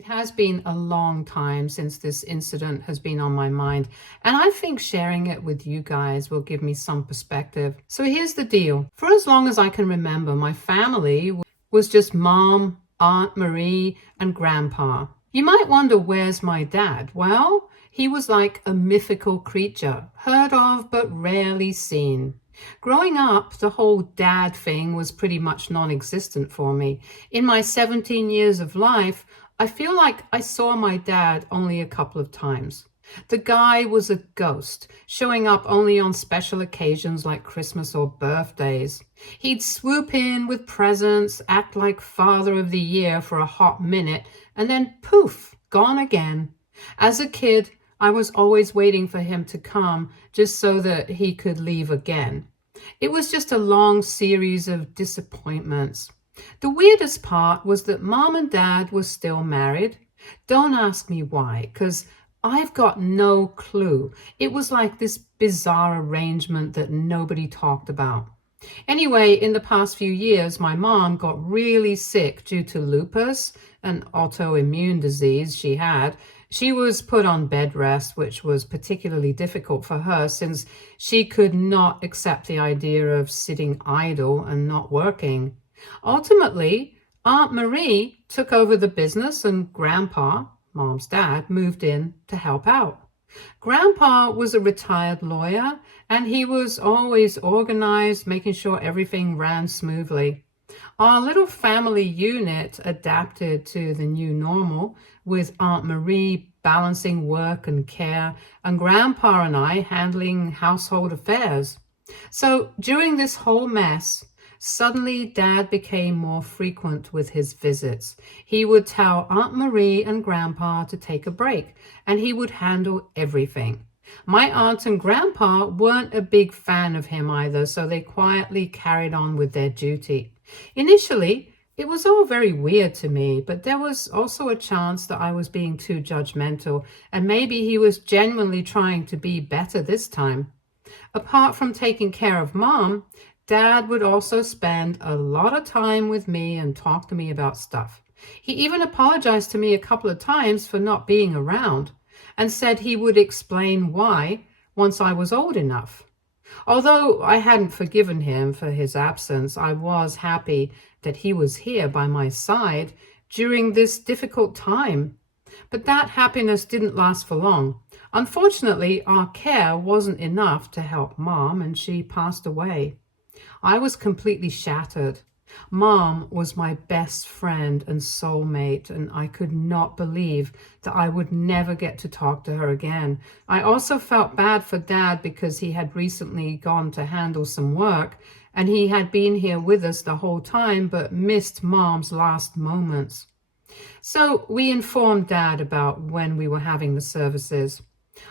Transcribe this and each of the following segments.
It has been a long time since this incident has been on my mind, and I think sharing it with you guys will give me some perspective. So here's the deal. For as long as I can remember, my family was just Mom, Aunt Marie, and Grandpa. You might wonder, where's my dad? Well, he was like a mythical creature, heard of but rarely seen. Growing up, the whole dad thing was pretty much non-existent for me. In my 17 years of life, I feel like I saw my dad only a couple of times. The guy was a ghost, showing up only on special occasions like Christmas or birthdays. He'd swoop in with presents, act like Father of the Year for a hot minute, and then poof, gone again. As a kid, I was always waiting for him to come just so that he could leave again. It was just a long series of disappointments. The weirdest part was that Mom and Dad were still married. Don't ask me why, because I've got no clue. It was like this bizarre arrangement that nobody talked about. Anyway, in the past few years, my mom got really sick due to lupus, an autoimmune disease she had. She was put on bed rest, which was particularly difficult for her since she could not accept the idea of sitting idle and not working. Ultimately, Aunt Marie took over the business and Grandpa, Mom's dad, moved in to help out. Grandpa was a retired lawyer and he was always organized, making sure everything ran smoothly. Our little family unit adapted to the new normal, with Aunt Marie balancing work and care, and Grandpa and I handling household affairs. So during this whole mess, suddenly Dad became more frequent with his visits. He would tell Aunt Marie and Grandpa to take a break, and he would handle everything. My aunt and grandpa weren't a big fan of him either, so they quietly carried on with their duty. Initially, it was all very weird to me, but there was also a chance that I was being too judgmental, and maybe he was genuinely trying to be better this time. Apart from taking care of Mom, Dad would also spend a lot of time with me and talk to me about stuff. He even apologized to me a couple of times for not being around and said he would explain why once I was old enough. Although I hadn't forgiven him for his absence, I was happy that he was here by my side during this difficult time. But that happiness didn't last for long. Unfortunately, our care wasn't enough to help Mom, and she passed away. I was completely shattered. Mom was my best friend and soulmate, and I could not believe that I would never get to talk to her again. I also felt bad for Dad because he had recently gone to handle some work, and he had been here with us the whole time but missed Mom's last moments. So we informed Dad about when we were having the services.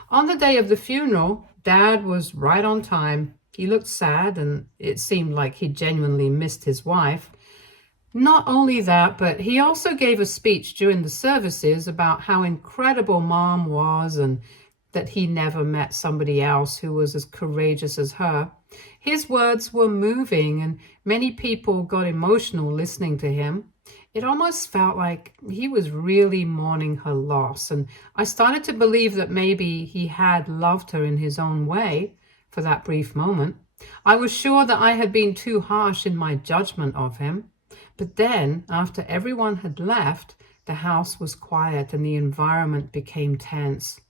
On the day of the funeral, Dad was right on time. He looked sad, and it seemed like he genuinely missed his wife. Not only that, but he also gave a speech during the services about how incredible Mom was and that he never met somebody else who was as courageous as her. His words were moving, and many people got emotional listening to him. It almost felt like he was really mourning her loss, and I started to believe that maybe he had loved her in his own way for that brief moment. I was sure that I had been too harsh in my judgment of him. But then, after everyone had left, the house was quiet and the environment became tense.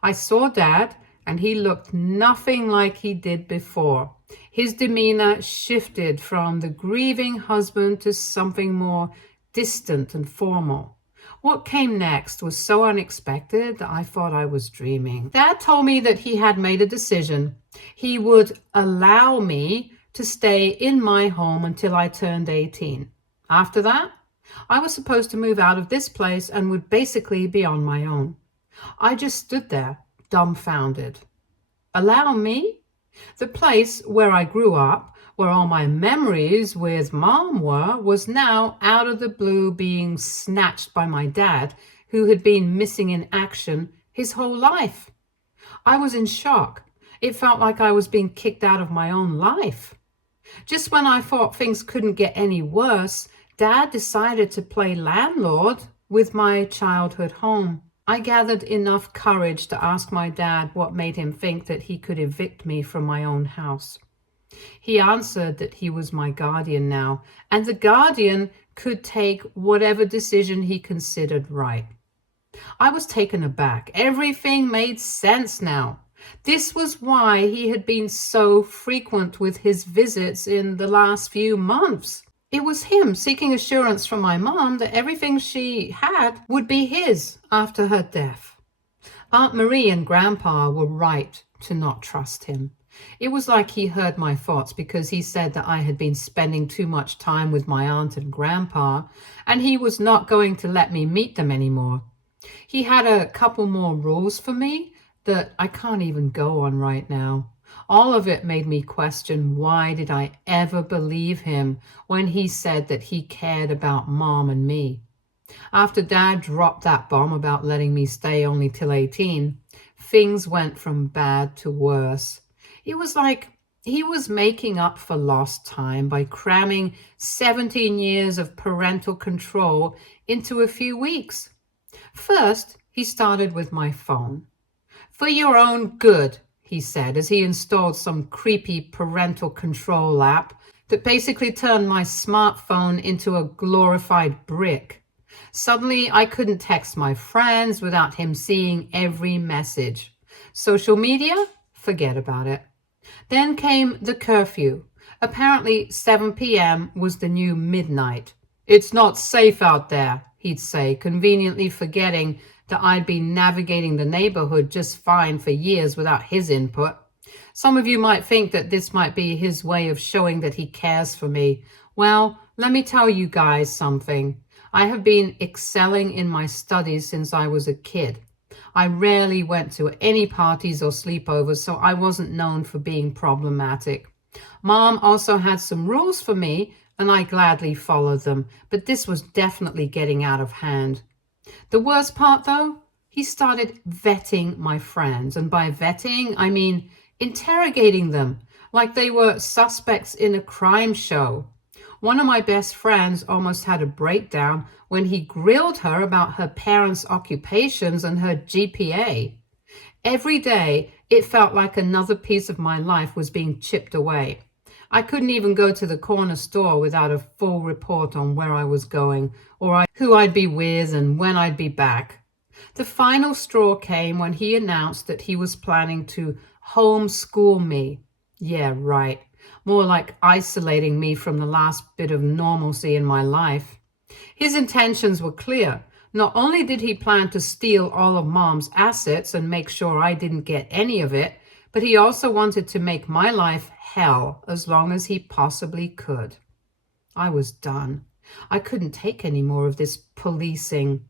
I saw Dad, and he looked nothing like he did before. His demeanor shifted from the grieving husband to something more distant and formal. What came next was so unexpected that I thought I was dreaming. Dad told me that he had made a decision. He would allow me to stay in my home until I turned 18. After that, I was supposed to move out of this place and would basically be on my own. I just stood there, dumbfounded. Allow me? The place where I grew up, where all my memories with Mom were, was now out of the blue being snatched by my dad, who had been missing in action his whole life. I was in shock. It felt like I was being kicked out of my own life. Just when I thought things couldn't get any worse, Dad decided to play landlord with my childhood home. I gathered enough courage to ask my dad what made him think that he could evict me from my own house. He answered that he was my guardian now, and the guardian could take whatever decision he considered right. I was taken aback. Everything made sense now. This was why he had been so frequent with his visits in the last few months. It was him seeking assurance from my mom that everything she had would be his after her death. Aunt Marie and Grandpa were right to not trust him. It was like he heard my thoughts because he said that I had been spending too much time with my aunt and grandpa, and he was not going to let me meet them anymore. He had a couple more rules for me that I can't even go on right now. All of it made me question, why did I ever believe him when he said that he cared about Mom and me? After Dad dropped that bomb about letting me stay only till 18, things went from bad to worse. It was like he was making up for lost time by cramming 17 years of parental control into a few weeks. First, he started with my phone. "For your own good," he said, as he installed some creepy parental control app that basically turned my smartphone into a glorified brick. Suddenly, I couldn't text my friends without him seeing every message. Social media? Forget about it. Then came the curfew. Apparently, 7 p.m. was the new midnight. "It's not safe out there," he'd say, conveniently forgetting that I'd been navigating the neighborhood just fine for years without his input. Some of you might think that this might be his way of showing that he cares for me. Well, let me tell you guys something. I have been excelling in my studies since I was a kid. I rarely went to any parties or sleepovers, so I wasn't known for being problematic. Mom also had some rules for me, and I gladly followed them, but this was definitely getting out of hand. The worst part, though, he started vetting my friends, and by vetting, I mean interrogating them like they were suspects in a crime show. One of my best friends almost had a breakdown when he grilled her about her parents' occupations and her GPA. Every day, it felt like another piece of my life was being chipped away. I couldn't even go to the corner store without a full report on where I was going, or who I'd be with and when I'd be back. The final straw came when he announced that he was planning to homeschool me. Yeah, right. More like isolating me from the last bit of normalcy in my life. His intentions were clear. Not only did he plan to steal all of Mom's assets and make sure I didn't get any of it, but he also wanted to make my life hell as long as he possibly could. I was done. I couldn't take any more of this policing.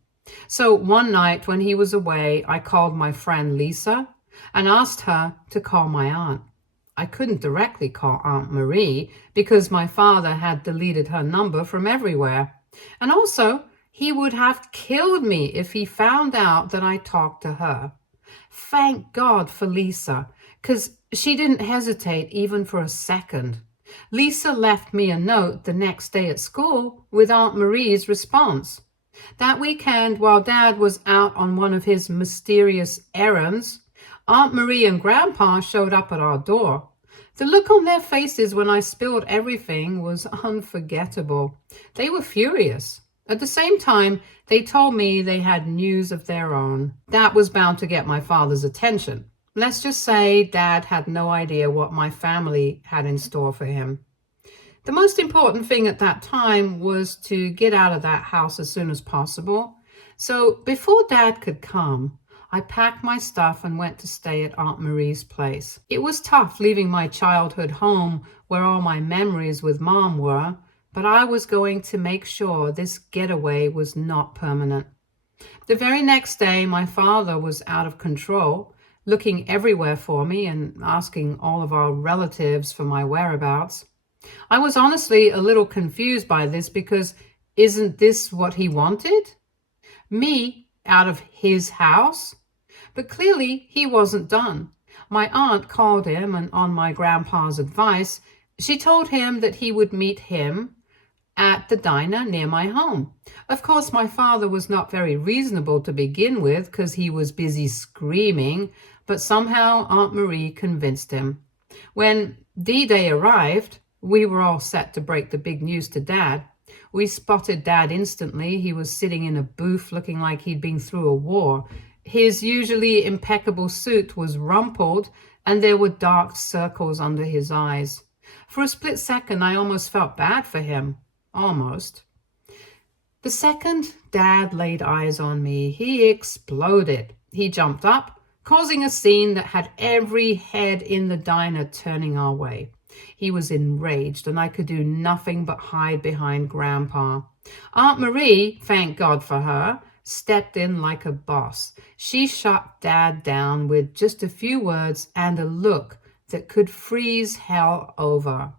So one night when he was away, I called my friend Lisa and asked her to call my aunt. I couldn't directly call Aunt Marie because my father had deleted her number from everywhere. And also, he would have killed me if he found out that I talked to her. Thank God for Lisa, because she didn't hesitate even for a second. Lisa left me a note the next day at school with Aunt Marie's response. That weekend, while Dad was out on one of his mysterious errands, Aunt Marie and Grandpa showed up at our door. The look on their faces when I spilled everything was unforgettable. They were furious. At the same time, they told me they had news of their own. That was bound to get my father's attention. Let's just say Dad had no idea what my family had in store for him. The most important thing at that time was to get out of that house as soon as possible. So before Dad could come, I packed my stuff and went to stay at Aunt Marie's place. It was tough leaving my childhood home where all my memories with Mom were, but I was going to make sure this getaway was not permanent. The very next day, my father was out of control, looking everywhere for me and asking all of our relatives for my whereabouts. I was honestly a little confused by this because isn't this what he wanted? Me out of his house? But clearly he wasn't done. My aunt called him, and on my grandpa's advice, she told him that he would meet him at the diner near my home. Of course, my father was not very reasonable to begin with because he was busy screaming, but somehow Aunt Marie convinced him. When D-Day arrived, we were all set to break the big news to Dad. We spotted Dad instantly. He was sitting in a booth looking like he'd been through a war. His usually impeccable suit was rumpled, and there were dark circles under his eyes. For a split second, I almost felt bad for him. Almost. The second Dad laid eyes on me, he exploded. He jumped up, causing a scene that had every head in the diner turning our way. He was enraged, and I could do nothing but hide behind Grandpa. Aunt Marie, thank God for her, stepped in like a boss. She shut Dad down with just a few words and a look that could freeze hell over.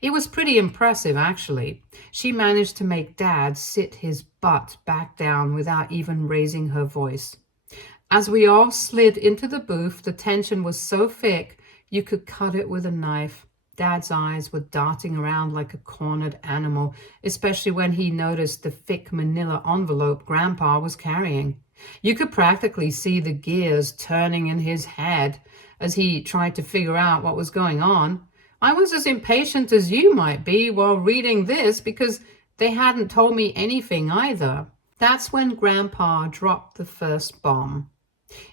It was pretty impressive, actually. She managed to make Dad sit his butt back down without even raising her voice. As we all slid into the booth, the tension was so thick you could cut it with a knife. Dad's eyes were darting around like a cornered animal, especially when he noticed the thick manila envelope Grandpa was carrying. You could practically see the gears turning in his head as he tried to figure out what was going on. I was as impatient as you might be while reading this because they hadn't told me anything either. That's when Grandpa dropped the first bomb.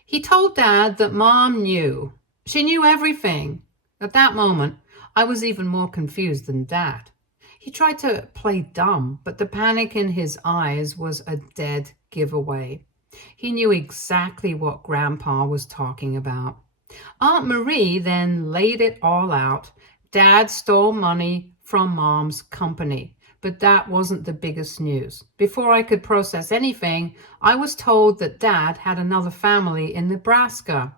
He told Dad that Mom knew. She knew everything. At that moment, I was even more confused than Dad. He tried to play dumb, but the panic in his eyes was a dead giveaway. He knew exactly what Grandpa was talking about. Aunt Marie then laid it all out. Dad stole money from Mom's company, but that wasn't the biggest news. Before I could process anything, I was told that Dad had another family in Nebraska.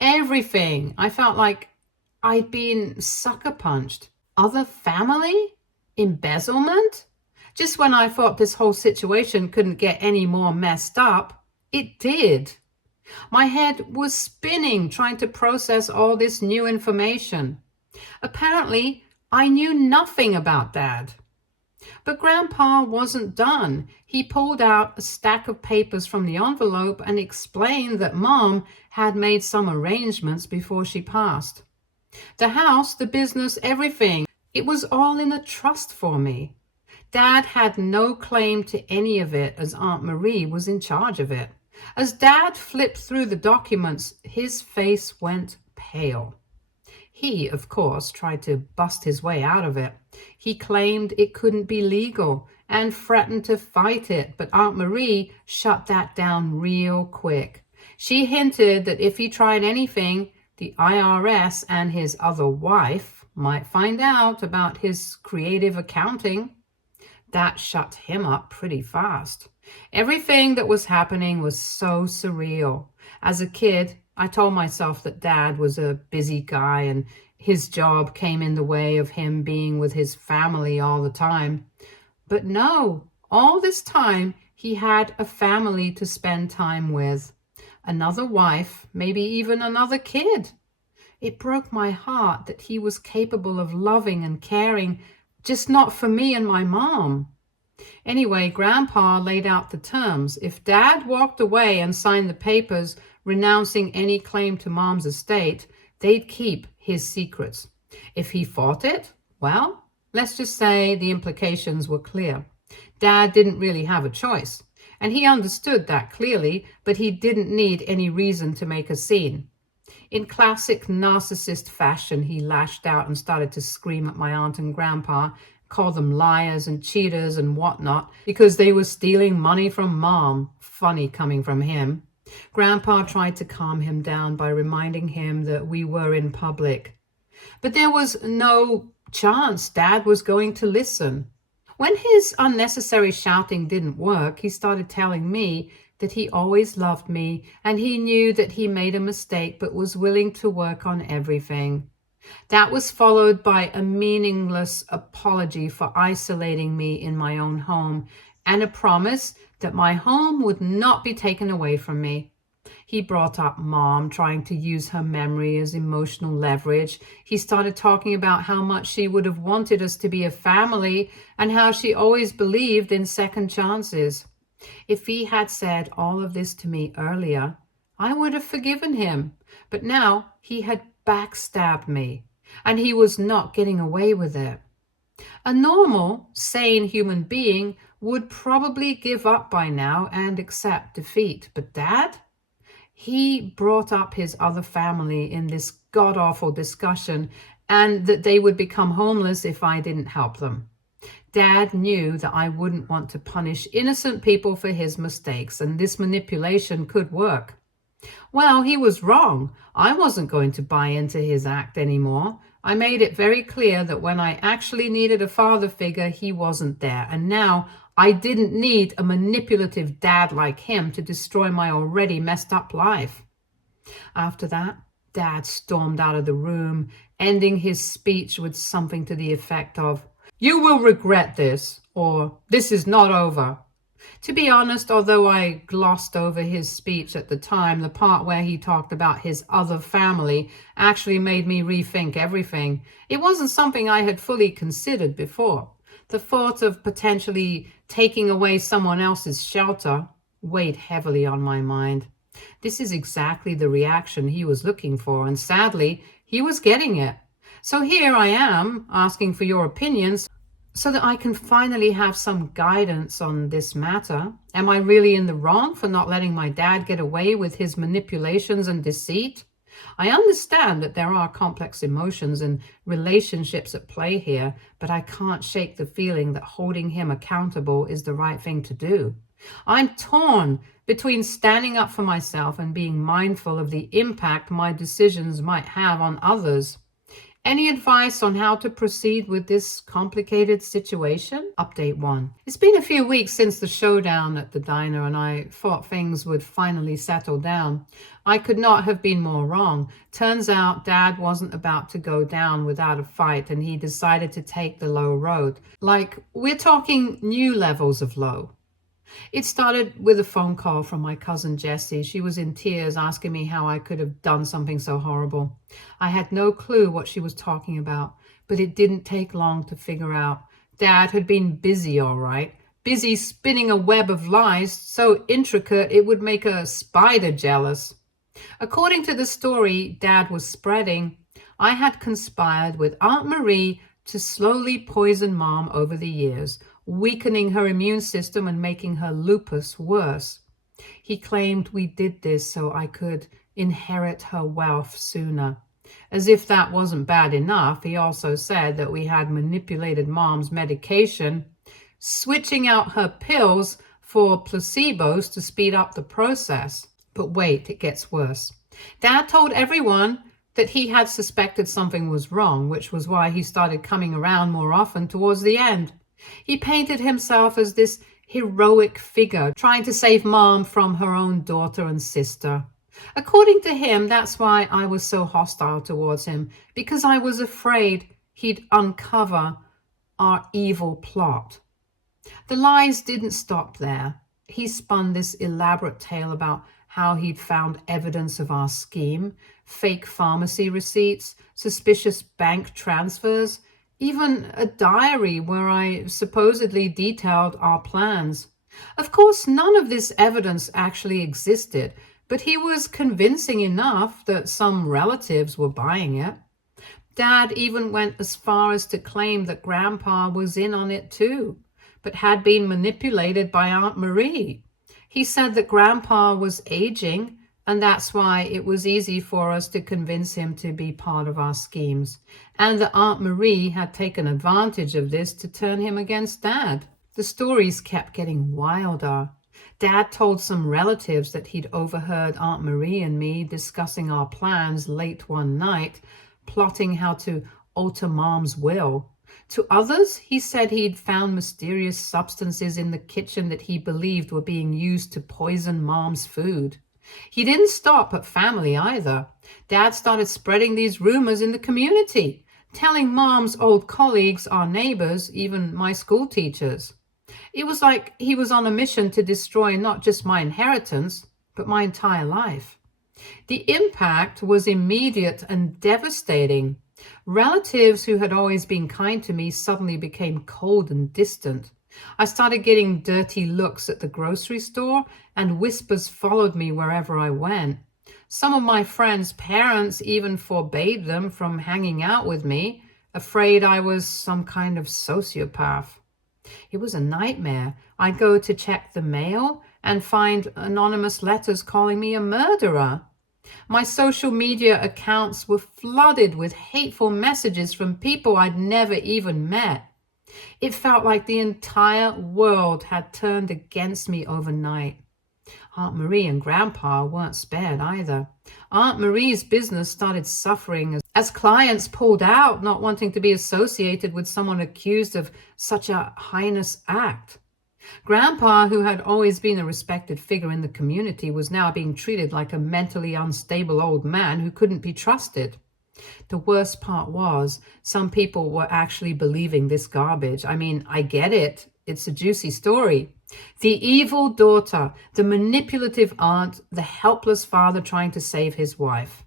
Everything. I felt like I'd been sucker punched. Other family? Embezzlement? Just when I thought this whole situation couldn't get any more messed up, it did. My head was spinning trying to process all this new information. Apparently, I knew nothing about Dad. But Grandpa wasn't done. He pulled out a stack of papers from the envelope and explained that Mom had made some arrangements before she passed. The house, the business, everything. It was all in a trust for me. Dad had no claim to any of it as Aunt Marie was in charge of it. As Dad flipped through the documents, his face went pale. He, of course, tried to bust his way out of it. He claimed it couldn't be legal and threatened to fight it, but Aunt Marie shut that down real quick. She hinted that if he tried anything, the IRS and his other wife might find out about his creative accounting. That shut him up pretty fast. Everything that was happening was so surreal. As a kid, I told myself that Dad was a busy guy and his job came in the way of him being with his family all the time. But no, all this time he had a family to spend time with. Another wife, maybe even another kid. It broke my heart that he was capable of loving and caring, just not for me and my mom. Anyway, Grandpa laid out the terms. If Dad walked away and signed the papers renouncing any claim to Mom's estate, they'd keep his secrets. If he fought it, well, let's just say the implications were clear. Dad didn't really have a choice, and he understood that clearly, but he didn't need any reason to make a scene. In classic narcissist fashion, he lashed out and started to scream at my aunt and grandpa, call them liars and cheaters and whatnot, because they were stealing money from Mom. Funny coming from him. Grandpa tried to calm him down by reminding him that we were in public. But there was no chance Dad was going to listen. When his unnecessary shouting didn't work, he started telling me that he always loved me and he knew that he made a mistake but was willing to work on everything. That was followed by a meaningless apology for isolating me in my own home and a promise that my home would not be taken away from me. He brought up mom trying to use her memory as emotional leverage. He started talking about how much she would have wanted us to be a family and how she always believed in second chances. If he had said all of this to me earlier, I would have forgiven him. But now he had backstabbed me, and he was not getting away with it. A normal, sane human being would probably give up by now and accept defeat. But Dad? He brought up his other family in this god-awful discussion, and that they would become homeless if I didn't help them. Dad knew that I wouldn't want to punish innocent people for his mistakes, and this manipulation could work. Well, he was wrong. I wasn't going to buy into his act anymore. I made it very clear that when I actually needed a father figure, he wasn't there. And now I didn't need a manipulative dad like him to destroy my already messed up life. After that, Dad stormed out of the room, ending his speech with something to the effect of, "You will regret this," or "This is not over." To be honest, although I glossed over his speech at the time, the part where he talked about his other family actually made me rethink everything. It wasn't something I had fully considered before. The thought of potentially taking away someone else's shelter weighed heavily on my mind. This is exactly the reaction he was looking for, and sadly, he was getting it. So here I am, asking for your opinions, so that I can finally have some guidance on this matter. Am I really in the wrong for not letting my dad get away with his manipulations and deceit? I understand that there are complex emotions and relationships at play here, but I can't shake the feeling that holding him accountable is the right thing to do. I'm torn between standing up for myself and being mindful of the impact my decisions might have on others. Any advice on how to proceed with this complicated situation? Update 1. It's been a few weeks since the showdown at the diner, and I thought things would finally settle down. I could not have been more wrong. Turns out Dad wasn't about to go down without a fight, and he decided to take the low road. Like, we're talking new levels of low. It started with a phone call from my cousin Jessie. She was in tears, asking me how I could have done something so horrible. I had no clue what she was talking about, but it didn't take long to figure out. Dad had been busy, all right. Busy spinning a web of lies so intricate it would make a spider jealous. According to the story Dad was spreading, I had conspired with Aunt Marie to slowly poison Mom over the years, weakening her immune system and making her lupus worse. He claimed we did this so I could inherit her wealth sooner. As if that wasn't bad enough, he also said that we had manipulated Mom's medication, switching out her pills for placebos to speed up the process. But wait, it gets worse. Dad told everyone that he had suspected something was wrong, which was why he started coming around more often towards the end. He painted himself as this heroic figure trying to save Mom from her own daughter and sister. According to him, that's why I was so hostile towards him, because I was afraid he'd uncover our evil plot. The lies didn't stop there. He spun this elaborate tale about how he'd found evidence of our scheme, fake pharmacy receipts, suspicious bank transfers, even a diary where I supposedly detailed our plans. Of course, none of this evidence actually existed, but he was convincing enough that some relatives were buying it. Dad even went as far as to claim that Grandpa was in on it too, but had been manipulated by Aunt Marie. He said that Grandpa was aging, and that's why it was easy for us to convince him to be part of our schemes, and that Aunt Marie had taken advantage of this to turn him against Dad. The stories kept getting wilder. Dad told some relatives that he'd overheard Aunt Marie and me discussing our plans late one night, plotting how to alter Mom's will. To others, he said he'd found mysterious substances in the kitchen that he believed were being used to poison Mom's food. He didn't stop at family either. Dad started spreading these rumors in the community, telling Mom's old colleagues, our neighbors, even my school teachers. It was like he was on a mission to destroy not just my inheritance, but my entire life. The impact was immediate and devastating. Relatives who had always been kind to me suddenly became cold and distant. I started getting dirty looks at the grocery store, and whispers followed me wherever I went. Some of my friends' parents even forbade them from hanging out with me, afraid I was some kind of sociopath. It was a nightmare. I'd go to check the mail and find anonymous letters calling me a murderer. My social media accounts were flooded with hateful messages from people I'd never even met. It felt like the entire world had turned against me overnight. Aunt Marie and Grandpa weren't spared either. Aunt Marie's business started suffering as clients pulled out, not wanting to be associated with someone accused of such a heinous act. Grandpa, who had always been a respected figure in the community, was now being treated like a mentally unstable old man who couldn't be trusted. The worst part was, some people were actually believing this garbage. I mean, I get it. It's a juicy story. The evil daughter, the manipulative aunt, the helpless father trying to save his wife.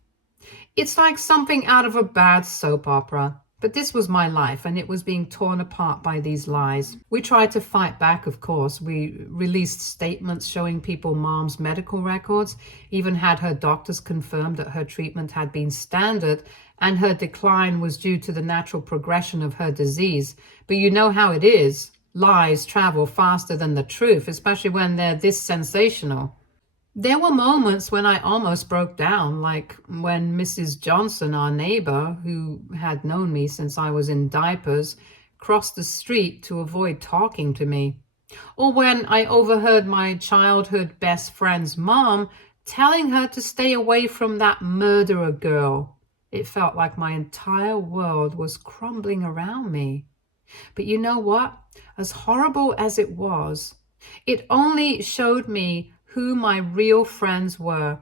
It's like something out of a bad soap opera. But this was my life, and it was being torn apart by these lies. We tried to fight back, of course. We released statements showing people Mom's medical records, even had her doctors confirm that her treatment had been standard and her decline was due to the natural progression of her disease. But you know how it is. Lies travel faster than the truth, especially when they're this sensational. There were moments when I almost broke down, like when Mrs. Johnson, our neighbor, who had known me since I was in diapers, crossed the street to avoid talking to me. Or when I overheard my childhood best friend's mom telling her to stay away from that murderer girl. It felt like my entire world was crumbling around me. But you know what? As horrible as it was, it only showed me who my real friends were.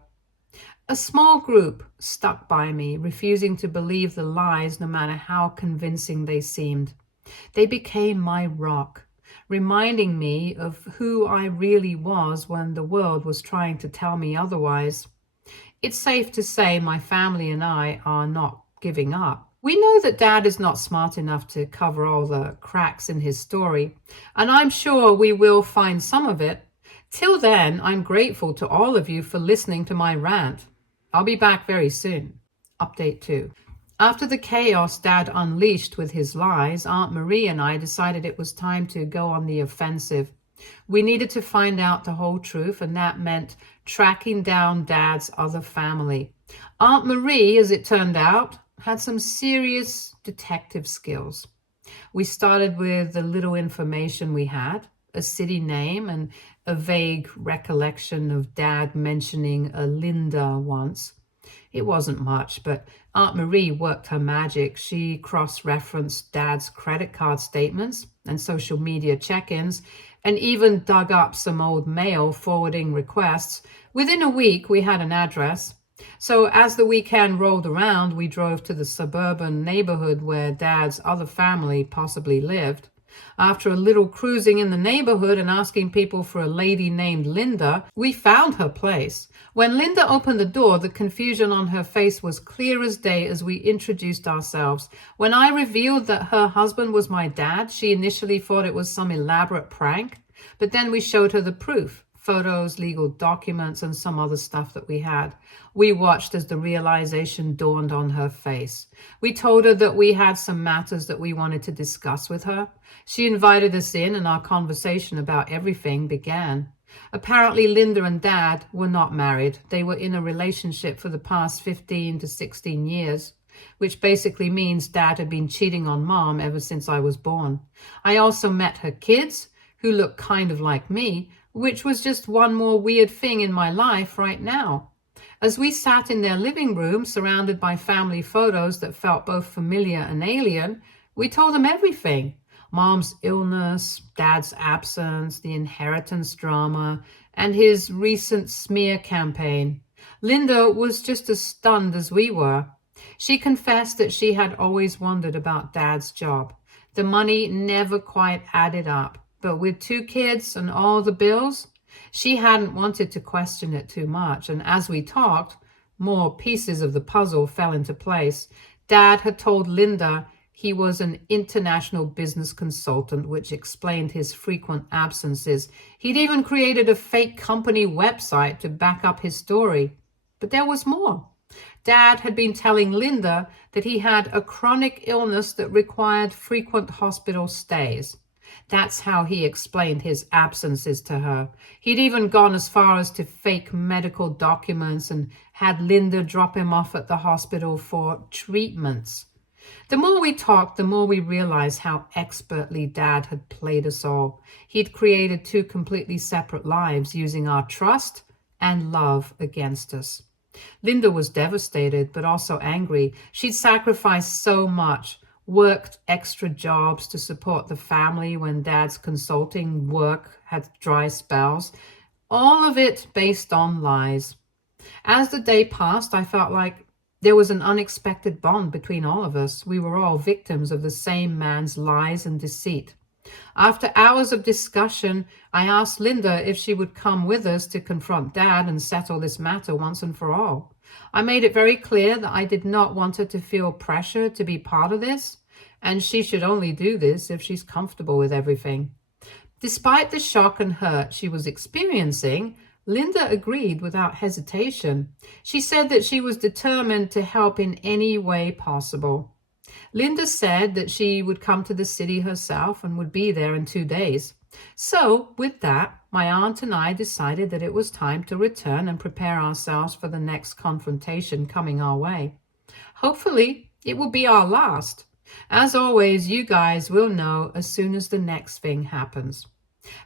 A small group stuck by me, refusing to believe the lies no matter how convincing they seemed. They became my rock, reminding me of who I really was when the world was trying to tell me otherwise. It's safe to say my family and I are not giving up. We know that Dad is not smart enough to cover all the cracks in his story, and I'm sure we will find some of it. Till then, I'm grateful to all of you for listening to my rant. I'll be back very soon. Update 2. After the chaos Dad unleashed with his lies, Aunt Marie and I decided it was time to go on the offensive. We needed to find out the whole truth, and that meant tracking down Dad's other family. Aunt Marie, as it turned out, had some serious detective skills. We started with the little information we had, a city name and a vague recollection of Dad mentioning a Linda once. It wasn't much, but Aunt Marie worked her magic. She cross-referenced Dad's credit card statements and social media check-ins, and even dug up some old mail forwarding requests. Within a week, we had an address. So as the weekend rolled around, we drove to the suburban neighborhood where Dad's other family possibly lived. After a little cruising in the neighborhood and asking people for a lady named Linda, we found her place. When Linda opened the door, the confusion on her face was clear as day as we introduced ourselves. When I revealed that her husband was my dad, she initially thought it was some elaborate prank, but then we showed her the proof. Photos, legal documents, and some other stuff that we had. We watched as the realization dawned on her face. We told her that we had some matters that we wanted to discuss with her. She invited us in, and our conversation about everything began. Apparently, Linda and Dad were not married. They were in a relationship for the past 15 to 16 years, which basically means Dad had been cheating on Mom ever since I was born. I also met her kids, who look kind of like me, which was just one more weird thing in my life right now. As we sat in their living room, surrounded by family photos that felt both familiar and alien, we told them everything. Mom's illness, Dad's absence, the inheritance drama, and his recent smear campaign. Linda was just as stunned as we were. She confessed that she had always wondered about Dad's job. The money never quite added up. But with 2 kids and all the bills, she hadn't wanted to question it too much. And as we talked, more pieces of the puzzle fell into place. Dad had told Linda he was an international business consultant, which explained his frequent absences. He'd even created a fake company website to back up his story. But there was more. Dad had been telling Linda that he had a chronic illness that required frequent hospital stays. That's how he explained his absences to her. He'd even gone as far as to fake medical documents and had Linda drop him off at the hospital for treatments. The more we talked, the more we realized how expertly Dad had played us all. He'd created two completely separate lives, using our trust and love against us. Linda was devastated, but also angry. She'd sacrificed so much, worked extra jobs to support the family when Dad's consulting work had dry spells, all of it based on lies. As the day passed, I felt like there was an unexpected bond between all of us. We were all victims of the same man's lies and deceit. After hours of discussion, I asked Linda if she would come with us to confront Dad and settle this matter once and for all. I made it very clear that I did not want her to feel pressure to be part of this, and she should only do this if she's comfortable with everything. Despite the shock and hurt she was experiencing, Linda agreed without hesitation. She said that she was determined to help in any way possible. Linda said that she would come to the city herself and would be there in 2 days. So, with that, my aunt and I decided that it was time to return and prepare ourselves for the next confrontation coming our way. Hopefully, it will be our last. As always, you guys will know as soon as the next thing happens.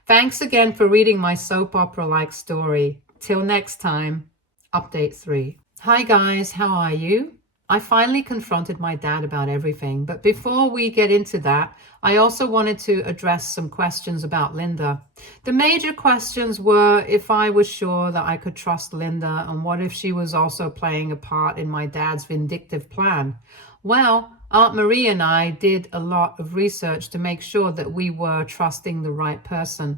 Thanks again for reading my soap opera-like story. Till next time, Update 3. Hi guys, how are you? I finally confronted my dad about everything, but before we get into that, I also wanted to address some questions about Linda. The major questions were if I was sure that I could trust Linda, and what if she was also playing a part in my dad's vindictive plan. Well, Aunt Marie and I did a lot of research to make sure that we were trusting the right person.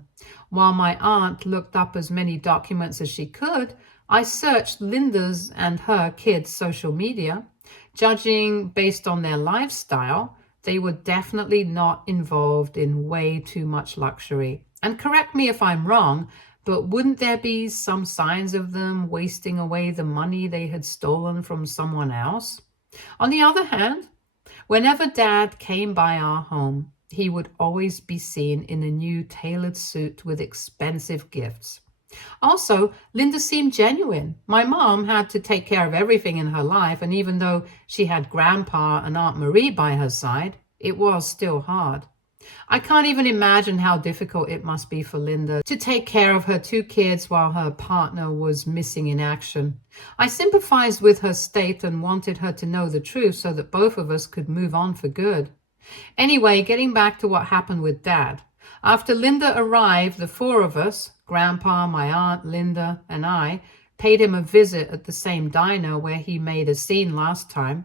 While my aunt looked up as many documents as she could, I searched Linda's and her kids' social media. Judging based on their lifestyle, they were definitely not involved in way too much luxury. And correct me if I'm wrong, but wouldn't there be some signs of them wasting away the money they had stolen from someone else? On the other hand, whenever Dad came by our home, he would always be seen in a new tailored suit with expensive gifts. Also, Linda seemed genuine. My mom had to take care of everything in her life, and even though she had Grandpa and Aunt Marie by her side, it was still hard. I can't even imagine how difficult it must be for Linda to take care of her two kids while her partner was missing in action. I sympathized with her state and wanted her to know the truth so that both of us could move on for good. Anyway, getting back to what happened with Dad. After Linda arrived, the four of us, Grandpa, my aunt, Linda, and I, paid him a visit at the same diner where he made a scene last time.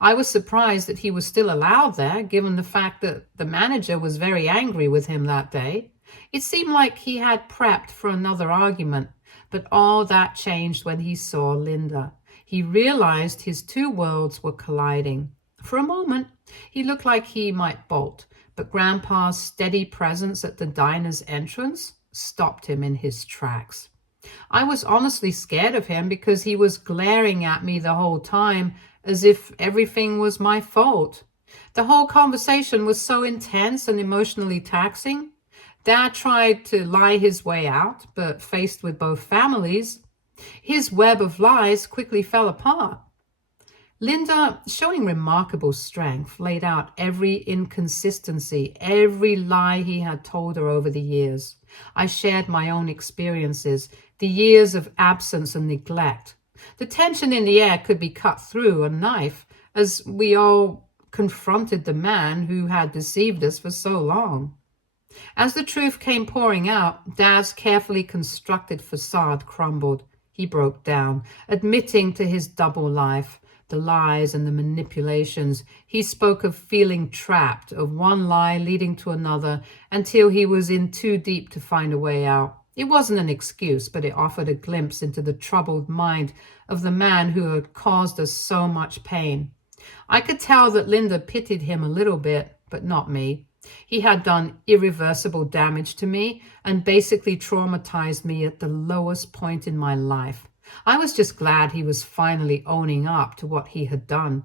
I was surprised that he was still allowed there, given the fact that the manager was very angry with him that day. It seemed like he had prepped for another argument, but all that changed when he saw Linda. He realized his two worlds were colliding. For a moment, he looked like he might bolt, but Grandpa's steady presence at the diner's entrance stopped him in his tracks. I was honestly scared of him because he was glaring at me the whole time as if everything was my fault. The whole conversation was so intense and emotionally taxing. Dad tried to lie his way out, but faced with both families, his web of lies quickly fell apart. Linda, showing remarkable strength, laid out every inconsistency, every lie he had told her over the years. I shared my own experiences, the years of absence and neglect. The tension in the air could be cut through a knife as we all confronted the man who had deceived us for so long. As the truth came pouring out, Dad's carefully constructed facade crumbled. He broke down, admitting to his double life, the lies and the manipulations. He spoke of feeling trapped, of one lie leading to another, until he was in too deep to find a way out. It wasn't an excuse, but it offered a glimpse into the troubled mind of the man who had caused us so much pain. I could tell that Linda pitied him a little bit, but not me. He had done irreversible damage to me and basically traumatized me at the lowest point in my life. I was just glad he was finally owning up to what he had done.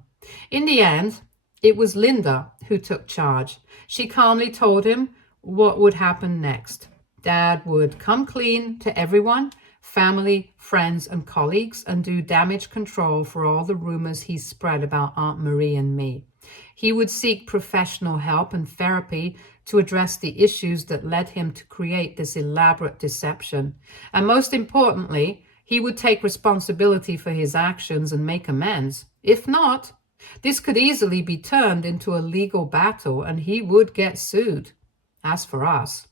In the end, it was Linda who took charge. She calmly told him what would happen next. Dad would come clean to everyone, family, friends, and colleagues, and do damage control for all the rumors he spread about Aunt Marie and me. He would seek professional help and therapy to address the issues that led him to create this elaborate deception. And most importantly, he would take responsibility for his actions and make amends. If not, this could easily be turned into a legal battle and he would get sued. As for us,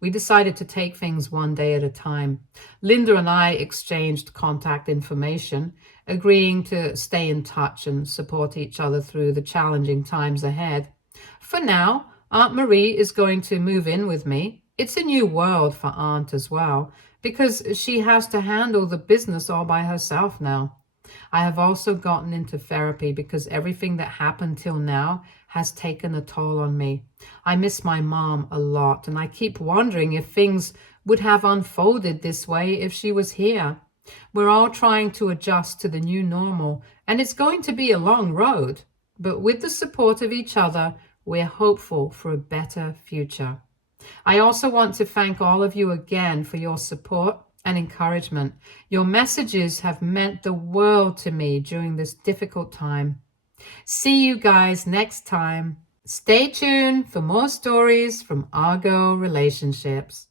we decided to take things one day at a time. Linda and I exchanged contact information, agreeing to stay in touch and support each other through the challenging times ahead. For now, Aunt Marie is going to move in with me. It's a new world for Aunt as well, because she has to handle the business all by herself now. I have also gotten into therapy because everything that happened till now has taken a toll on me. I miss my mom a lot, and I keep wondering if things would have unfolded this way if she was here. We're all trying to adjust to the new normal, and it's going to be a long road. But with the support of each other, we're hopeful for a better future. I also want to thank all of you again for your support and encouragement. Your messages have meant the world to me during this difficult time. See you guys next time. Stay tuned for more stories from Argo Relationships.